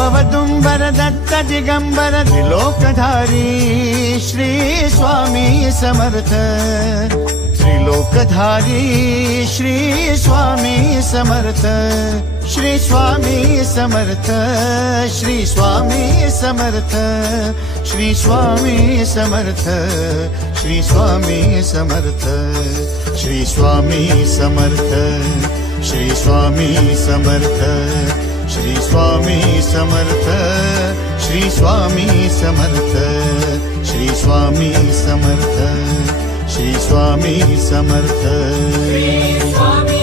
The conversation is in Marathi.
अवदुंबर दत्त दिगंबर त्रिलोकधारी श्री स्वामी समर्थ त्रिलोकधारी श्री स्वामी समर्थ श्री स्वामी समर्थ श्री स्वामी समर्थ श्री स्वामी समर्थ श्री स्वामी समर्थ श्री स्वामी समर्थ श्री स्वामी समर्थ श्री स्वामी समर्थ श्री स्वामी समर्थ श्री स्वामी समर्थ श्री स्वामी समर्थ श्री स्वामी